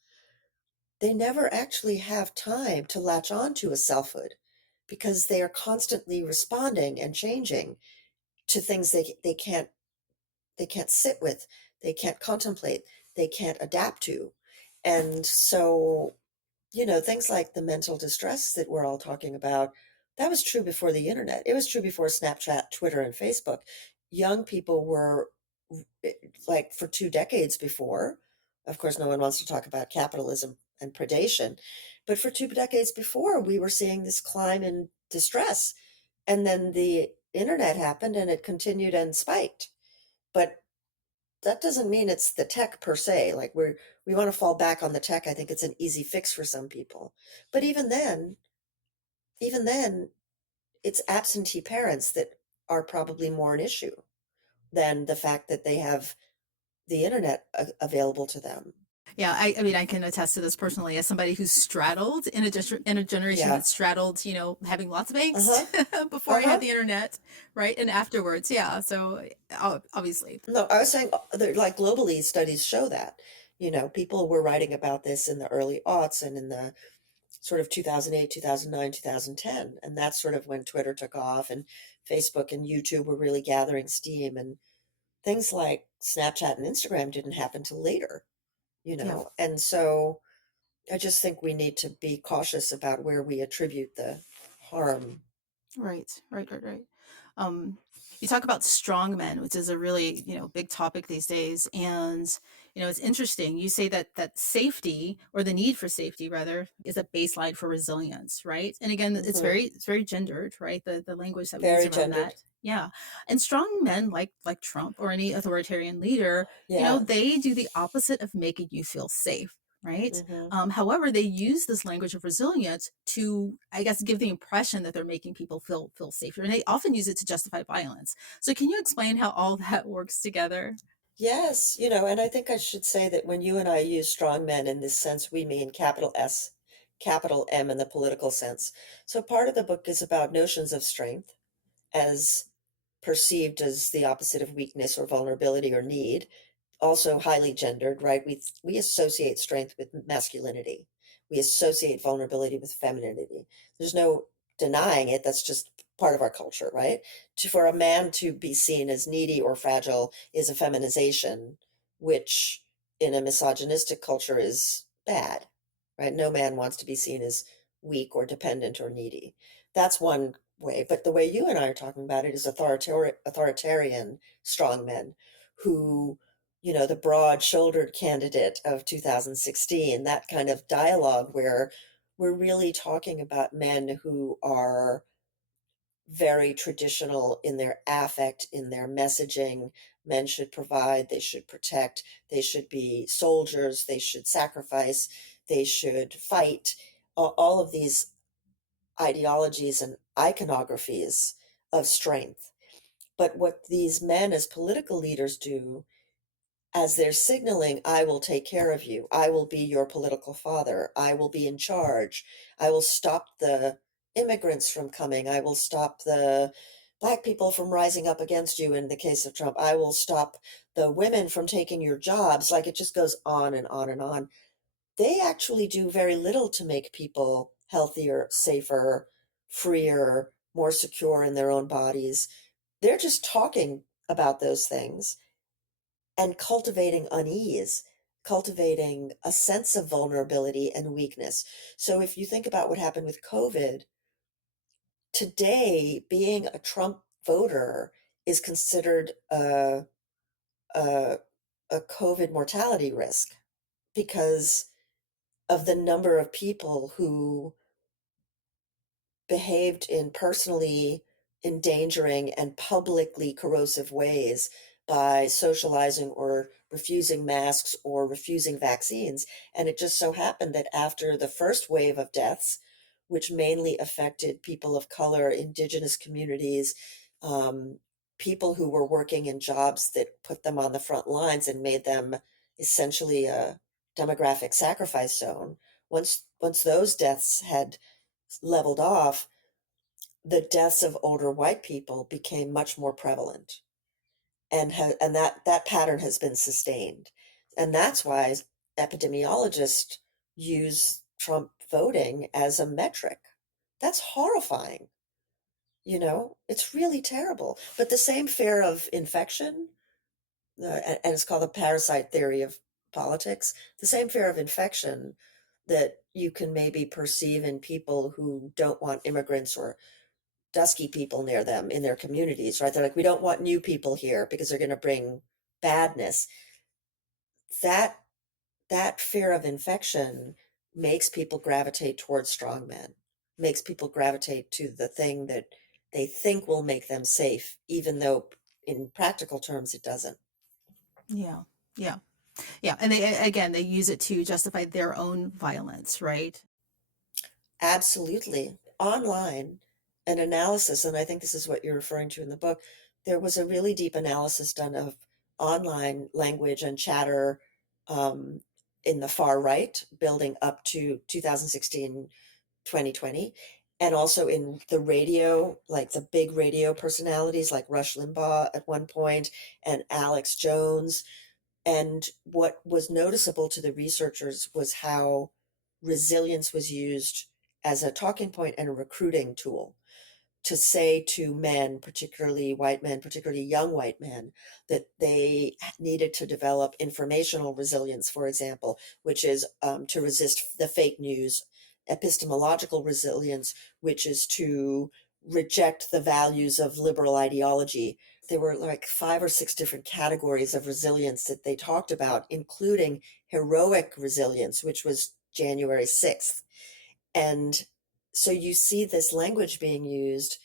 they never actually have time to latch on to a selfhood because they are constantly responding and changing to things they can't sit with, they can't contemplate, they can't adapt to. And so things like the mental distress that we're all talking about, that was true before the internet. It was true before Snapchat, Twitter, and Facebook. Young people were eh, like for 2 decades before. Of course, no one wants to talk about capitalism and predation, but for 2 decades before, we were seeing this climb in distress. And then the internet happened and it continued and spiked. But that doesn't mean it's the tech per se. Like we want to fall back on the tech. I think it's an easy fix for some people. But even then, it's absentee parents that are probably more an issue than the fact that they have the internet available to them. Yeah, I mean, I can attest to this personally as somebody who's straddled in a generation Yeah. that straddled, having lots of angst Uh-huh. before you had Uh-huh. the internet, right? And afterwards, yeah. So obviously, No, I was saying like globally studies show that. People were writing about this in the early aughts and in the sort of 2008, 2009, 2010. And that's sort of when Twitter took off and Facebook and YouTube were really gathering steam. And things like Snapchat and Instagram didn't happen till later, yeah. And so I just think we need to be cautious about where we attribute the harm. Right, right, right, right. Um, you talk about strong men, which is a really, big topic these days. And, it's interesting. You say that safety, or the need for safety rather, is a baseline for resilience, right? And again, Hmm. it's very gendered, right? The language that we use Very around gendered. that. Yeah. And strong men like Trump or any authoritarian leader, Yeah. they do the opposite of making you feel safe. Right. Hmm. However, they use this language of resilience to, I guess, give the impression that they're making people feel safer, and they often use it to justify violence. So, can you explain how all that works together? Yes, and I think I should say that when you and I use strong men in this sense, we mean capital S, capital M in the political sense. So part of the book is about notions of strength as perceived as the opposite of weakness or vulnerability or need, also highly gendered, right? We associate strength with masculinity. We associate vulnerability with femininity. There's no denying it. That's just part of our culture, right? For a man to be seen as needy or fragile is a feminization, which in a misogynistic culture is bad, right? No man wants to be seen as weak or dependent or needy. That's one way. But the way you and I are talking about it is authoritarian strong men who, the broad-shouldered candidate of 2016, that kind of dialogue where we're really talking about men who are very traditional in their affect, in their messaging. Men should provide, they should protect, they should be soldiers, they should sacrifice, they should fight. All of these ideologies and iconographies of strength. But what these men as political leaders do, as they're signaling, I will take care of you, I will be your political father, I will be in charge, I will stop the immigrants from coming, I will stop the black people from rising up against you in the case of Trump, I will stop the women from taking your jobs, like it just goes on and on and on. They actually do very little to make people healthier, safer, freer, more secure in their own bodies. They're just talking about those things and cultivating unease, cultivating a sense of vulnerability and weakness. So if you think about what happened with COVID, today being a Trump voter is considered a, a COVID mortality risk because of the number of people who behaved in personally endangering and publicly corrosive ways by socializing or refusing masks or refusing vaccines. And it just so happened that after the first wave of deaths, which mainly affected people of color, indigenous communities, um, people who were working in jobs that put them on the front lines and made them essentially a demographic sacrifice zone. Once those deaths had leveled off, the deaths of older white people became much more prevalent, and that pattern has been sustained, and that's why epidemiologists use Trump voting as a metric. That's horrifying. It's really terrible. But the same fear of infection, and it's called the parasite theory of politics, the same fear of infection that you can maybe perceive in people who don't want immigrants or dusky people near them in their communities, right? They're like, we don't want new people here because they're going to bring badness. That that fear of infection makes people gravitate towards strong men, makes people gravitate to the thing that they think will make them safe, even though in practical terms it doesn't. Yeah. Yeah. Yeah. And they use it to justify their own violence, right? Absolutely. Online, an analysis, and I think this is what you're referring to in the book, there was a really deep analysis done of online language and chatter um, in the far right, building up to 2016, 2020, and also in the radio, like the big radio personalities like Rush Limbaugh at one point and Alex Jones. And what was noticeable to the researchers was how resilience was used as a talking point and a recruiting tool to say to men, particularly white men, particularly young white men, that they needed to develop informational resilience, for example, which is to resist the fake news, epistemological resilience, which is to reject the values of liberal ideology. There were like 5 or 6 different categories of resilience that they talked about, including heroic resilience, which was January 6th. And so you see this language being used,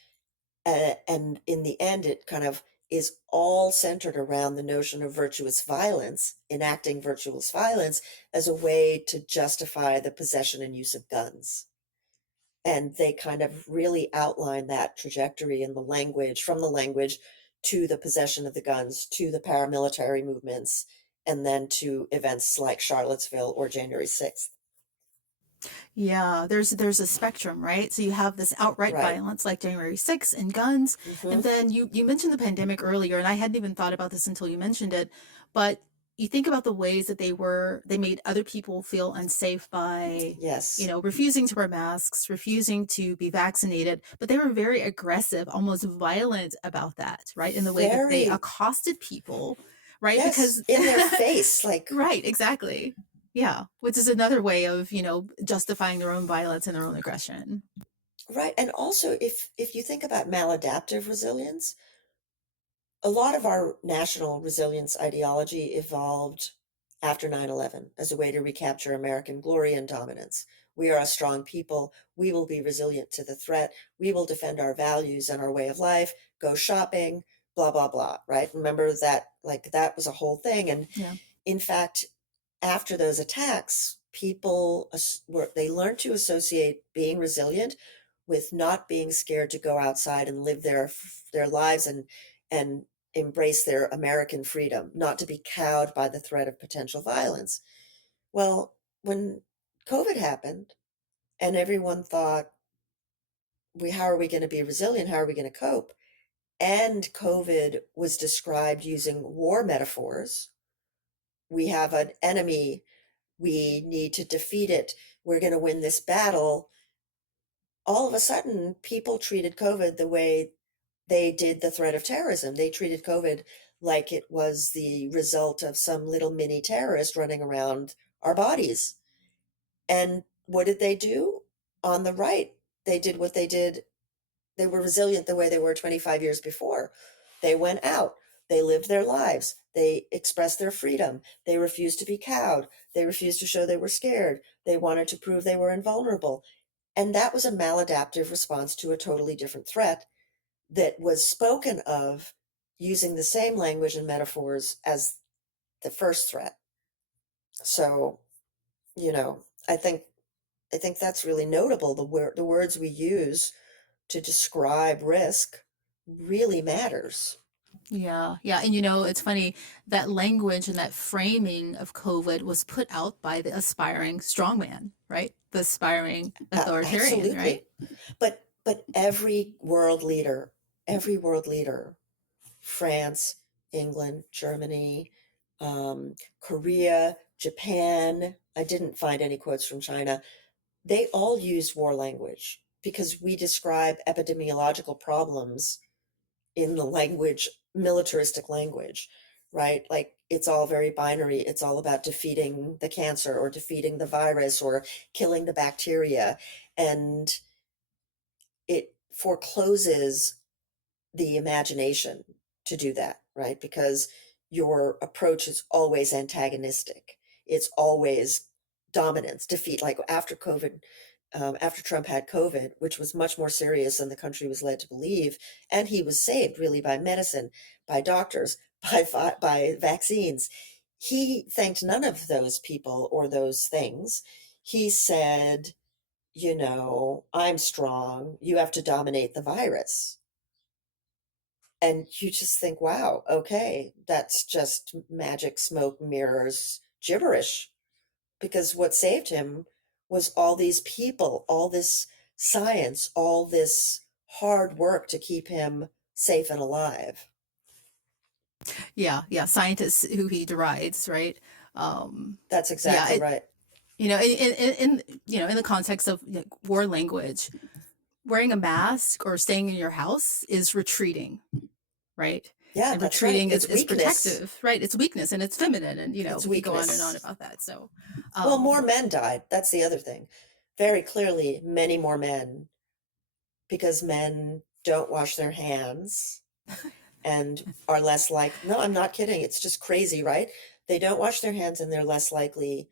and in the end, it kind of is all centered around the notion of virtuous violence, enacting virtuous violence as a way to justify the possession and use of guns. And they kind of really outline that trajectory in the language, from the language to the possession of the guns, to the paramilitary movements, and then to events like Charlottesville or January 6th. Yeah, there's a spectrum, right? So you have this outright Right. violence like January 6th and guns, Hmm. and then you mentioned the pandemic earlier, and I hadn't even thought about this until you mentioned it, but you think about the ways that they made other people feel unsafe by, Yes. refusing to wear masks, refusing to be vaccinated, but they were very aggressive, almost violent about that, right? In the way that they Very, accosted people, right? yes, Because in their face, like, right, exactly. Yeah, which is another way of, justifying their own violence and their own aggression. right. And also, if you think about maladaptive resilience, a lot of our national resilience ideology evolved after 9/11 as a way to recapture American glory and dominance. We are a strong people. We will be resilient to the threat. We will defend our values and our way of life, go shopping, blah, blah, blah, right? Remember that, like, that was a whole thing. And Yeah. in fact, after those attacks, people they learned to associate being resilient with not being scared to go outside and live their lives and embrace their American freedom, not to be cowed by the threat of potential violence. Well, when COVID happened and everyone thought, how are we going to be resilient? How are we going to cope? And COVID was described using war metaphors. We have an enemy. We need to defeat it. We're going to win this battle. All of a sudden, people treated COVID the way they did the threat of terrorism. They treated COVID like it was the result of some little mini terrorist running around our bodies. And what did they do? On the right, they did what they did. They were resilient the way they were 25 years before. They went out. They lived their lives. They expressed their freedom. They refused to be cowed. They refused to show they were scared. They wanted to prove they were invulnerable. And that was a maladaptive response to a totally different threat that was spoken of using the same language and metaphors as the first threat. So, you know, I think that's really notable. The words we use to describe risk really matters. Yeah, yeah, and it's funny that language and that framing of COVID was put out by the aspiring strongman, right? The aspiring authoritarian, right? Absolutely. But every world leader, France, England, Germany, Korea, Japan, I didn't find any quotes from China. They all use war language because we describe epidemiological problems in the language, militaristic language, right? Like it's all very binary. It's all about defeating the cancer or defeating the virus or killing the bacteria. And it forecloses the imagination to do that, right? Because your approach is always antagonistic. It's always dominance, defeat. Like after COVID, after Trump had COVID, which was much more serious than the country was led to believe, and he was saved really by medicine, by doctors, by vaccines. He thanked none of those people or those things. He said, I'm strong. You have to dominate the virus. And you just think, wow, okay, that's just magic, smoke, mirrors, gibberish. Because what saved him was all these people, all this science, all this hard work to keep him safe and alive. Yeah, yeah, scientists who he derides, right? Um, That's yeah, exactly right. in the context of war language, wearing a mask or staying in your house is retreating, right? Yeah, And that's right. retreating is It's is weakness. protective, right? It's weakness and it's feminine, and It's we could go on and on weakness. about that. So, Well, more um, men died. That's the other thing. Very clearly, many more men, because men don't wash their hands and are less like, no, I'm not kidding. It's just crazy, right? They don't wash their hands and they're less likely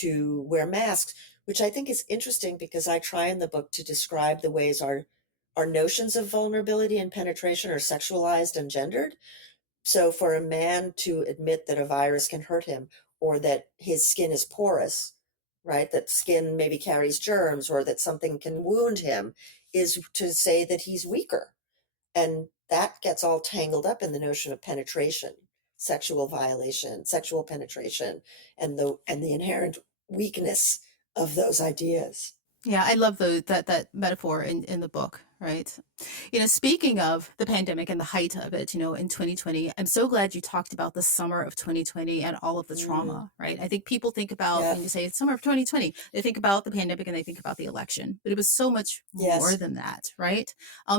to wear masks, which I think is interesting because I try in the book to describe the ways our notions of vulnerability and penetration are sexualized and gendered. So for a man to admit that a virus can hurt him or that his skin is porous, right? That skin maybe carries germs or that something can wound him is to say that he's weaker, and that gets all tangled up in the notion of penetration, sexual violation, sexual penetration, and the inherent weakness of those ideas. yeah, I love that metaphor in the book, right? Speaking of the pandemic and the height of it, in 2020, I'm so glad you talked about the summer of 2020 and all of the Mm, trauma, right? I think people think about, yeah. when you say it's summer of 2020, they think about the pandemic and they think about the election, but it was so much more Yes. than that, right?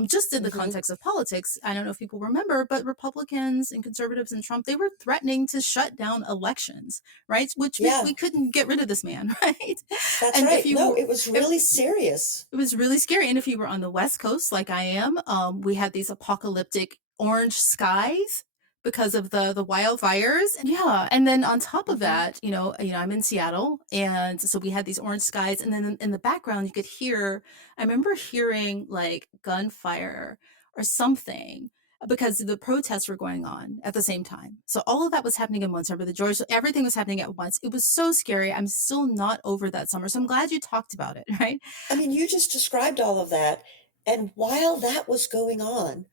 Just in the Hmm. context of politics, I don't know if people remember, but Republicans and conservatives and Trump, they were threatening to shut down elections, right? Which meant Yeah, we couldn't get rid of this man, right? that's And if right. No, you it was if really serious. it was really scary. And if you were on the West Coast, like I am, we had these apocalyptic orange skies because of the wildfires. And yeah, and then on top of Hmm. that, I'm in Seattle, and so we had these orange skies, and then in the background you could hear. I remember hearing like gunfire or something because the protests were going on at the same time. So all of that was happening in one summer. The George, everything was happening at once. It was so scary. I'm still not over that summer. So I'm glad you talked about it, right? I mean, you just described all of that. And while that was going on,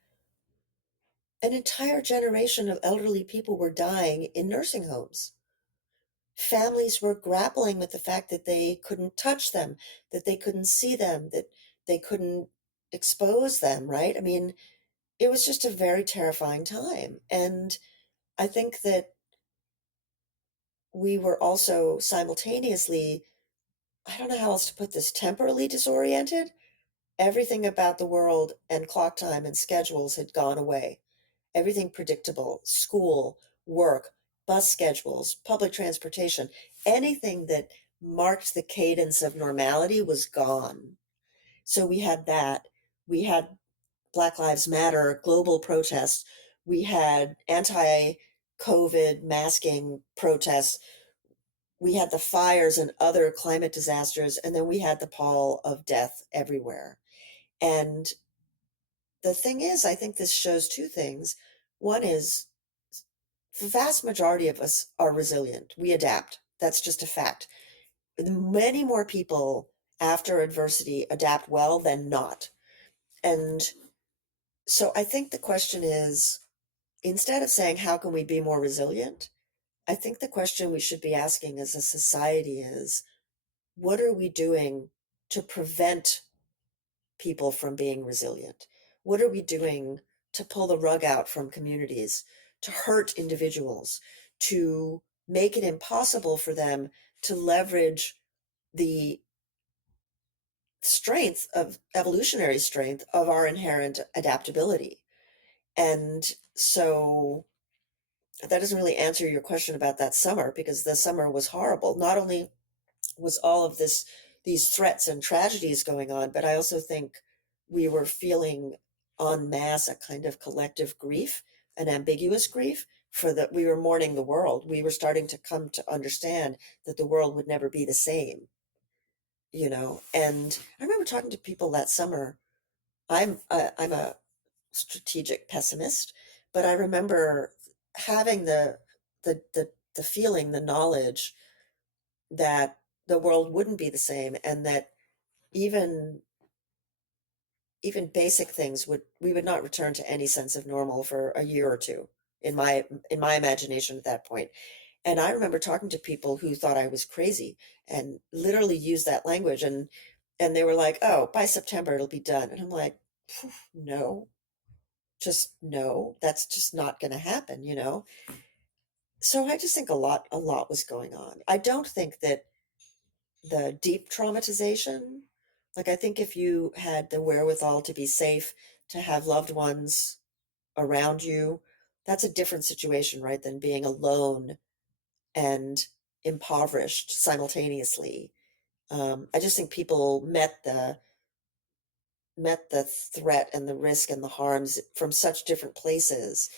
an entire generation of elderly people were dying in nursing homes. Families were grappling with the fact that they couldn't touch them, that they couldn't see them, that they couldn't expose them, right? I mean, it was just a very terrifying time. And I think that we were also simultaneously, I don't know how else to put this, temporally disoriented. Everything about the world and clock time and schedules had gone away. Everything predictable, school, work, bus schedules, public transportation, anything that marked the cadence of normality was gone. So we had that. We had Black Lives Matter global protests. We had anti COVID masking protests. We had the fires and other climate disasters. And then we had the pall of death everywhere. And the thing is, I think this shows two things. One is the vast majority of us are resilient. We adapt. That's just a fact. Many more people after adversity adapt well than not. And so I think the question is, instead of saying, how can we be more resilient? I think the question we should be asking as a society is, what are we doing to prevent people from being resilient? What are we doing to pull the rug out from communities, to hurt individuals, to make it impossible for them to leverage the strength of evolutionary strength of our inherent adaptability? And so that doesn't really answer your question about that summer, because the summer was horrible. Not only was all of these threats and tragedies going on, but I also think we were feeling en masse a kind of collective grief, an ambiguous grief, for that we were mourning the world. We were starting to come to understand that the world would never be the same, you know. And I remember talking to people that summer. I'm a strategic pessimist, but I remember having the feeling, the knowledge that the world wouldn't be the same, and that even even basic things would we would not return to any sense of normal for a year or two, in my imagination at that point. And I remember talking to people who thought I was crazy and literally used that language, and they were like, oh, by September it'll be done. And I'm like, no, just no, that's just not going to happen, you know. So I just think a lot was going on. I don't think that the deep traumatization, like, I think if you had the wherewithal to be safe, to have loved ones around you, that's a different situation, right, than being alone and impoverished simultaneously. I just think people met the threat and the risk and the harms from such different places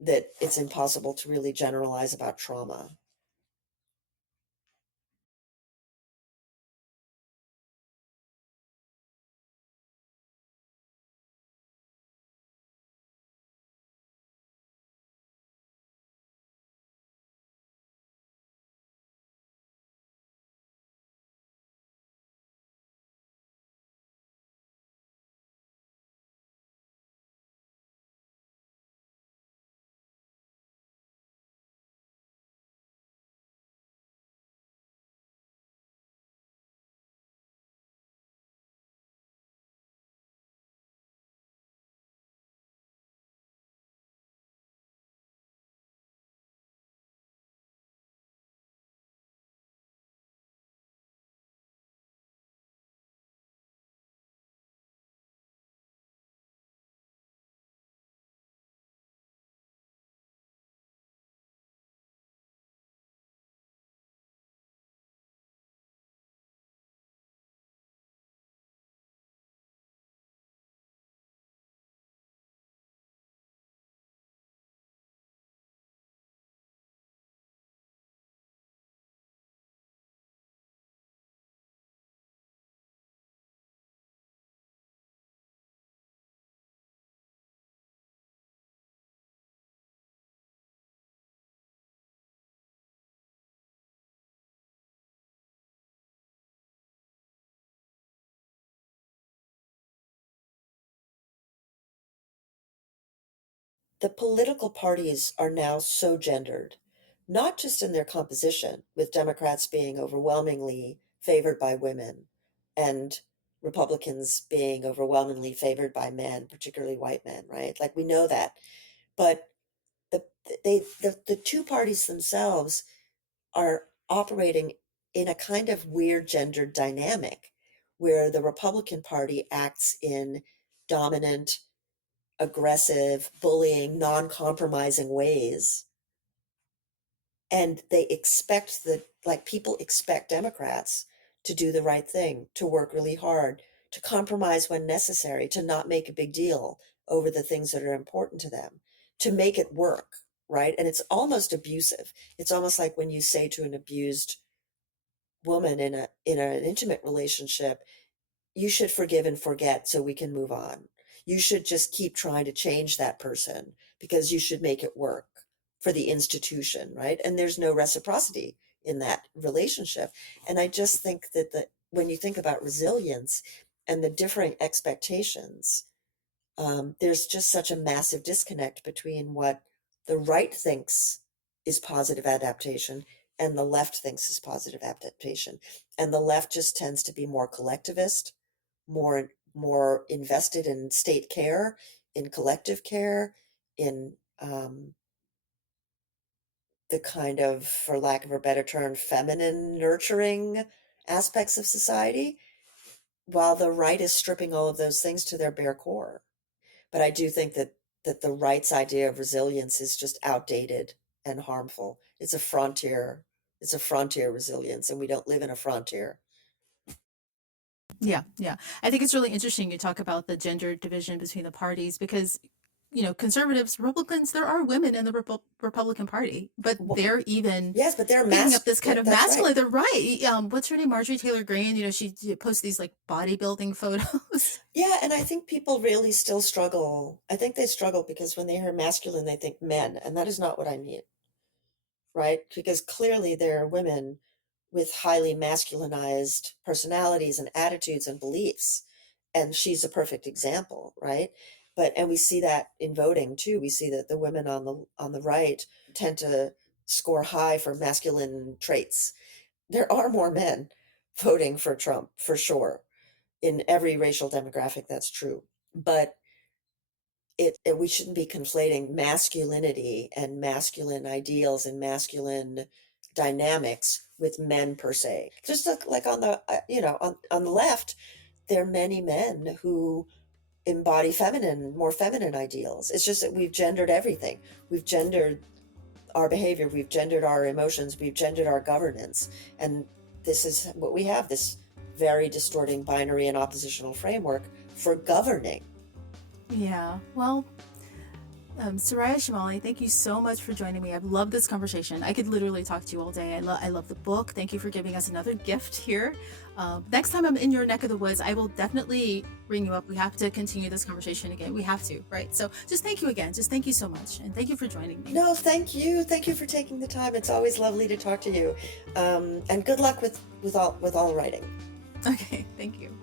that it's impossible to really generalize about trauma. the political parties are now so gendered, not just in their composition, with Democrats being overwhelmingly favored by women and Republicans being overwhelmingly favored by men, particularly white men, right? Like we know that. But the the two parties themselves are operating in a kind of weird gendered dynamic where the Republican Party acts in dominant, aggressive, bullying, non-compromising ways. And they expect that, like, people expect Democrats to do the right thing, to work really hard, to compromise when necessary, to not make a big deal over the things that are important to them, to make it work, right? And it's almost abusive. It's almost like when you say to an abused woman in an intimate relationship, you should forgive and forget so we can move on. You should just keep trying to change that person because you should make it work for the institution, right? And there's no reciprocity in that relationship. And I just think that when you think about resilience and the differing expectations, there's just such a massive disconnect between what the right thinks is positive adaptation and the left thinks is positive adaptation. And the left just tends to be more collectivist, more invested in state care, in collective care, in the kind of, for lack of a better term, feminine nurturing aspects of society, while the right is stripping all of those things to their bare core. But I do think that the right's idea of resilience is just outdated and harmful. It's a frontier. It's a frontier resilience, and we don't live in a frontier. Yeah, yeah. I think it's really interesting you talk about the gender division between the parties because, conservatives, Republicans, there are women in the Republican Party, but they're even Yes, but they're picking up this kind of that's masculine. right. They're right. What's her name? Marjorie Taylor Greene. She posts these like bodybuilding photos. Yeah, and I think people really still struggle. I think they struggle because when they hear masculine, they think men, and that is not what I mean, right? Because clearly there are women with highly masculinized personalities and attitudes and beliefs, and she's a perfect example, right? And we see that in voting too. We see that the women on the right tend to score high for masculine traits. There are more men voting for Trump for sure. In every racial demographic, that's true. But we shouldn't be conflating masculinity and masculine ideals and masculine dynamics with men per se. Just like on the on the left, there are many men who embody more feminine ideals. It's just that we've gendered everything. We've gendered our behavior, we've gendered our emotions, we've gendered our governance, and this is what we have: this very distorting binary and oppositional framework for governing. Yeah. Well, Soraya Chemaly, thank you so much for joining me. I've loved this conversation. I could literally talk to you all day. I love the book. Thank you for giving us another gift here. Next time I'm in your neck of the woods, I will definitely ring you up. We have to continue this conversation again. We have to, right? So just thank you again. Just thank you so much. And thank you for joining me. No, thank you. Thank you for taking the time. It's always lovely to talk to you. And good luck with all writing. Okay, thank you.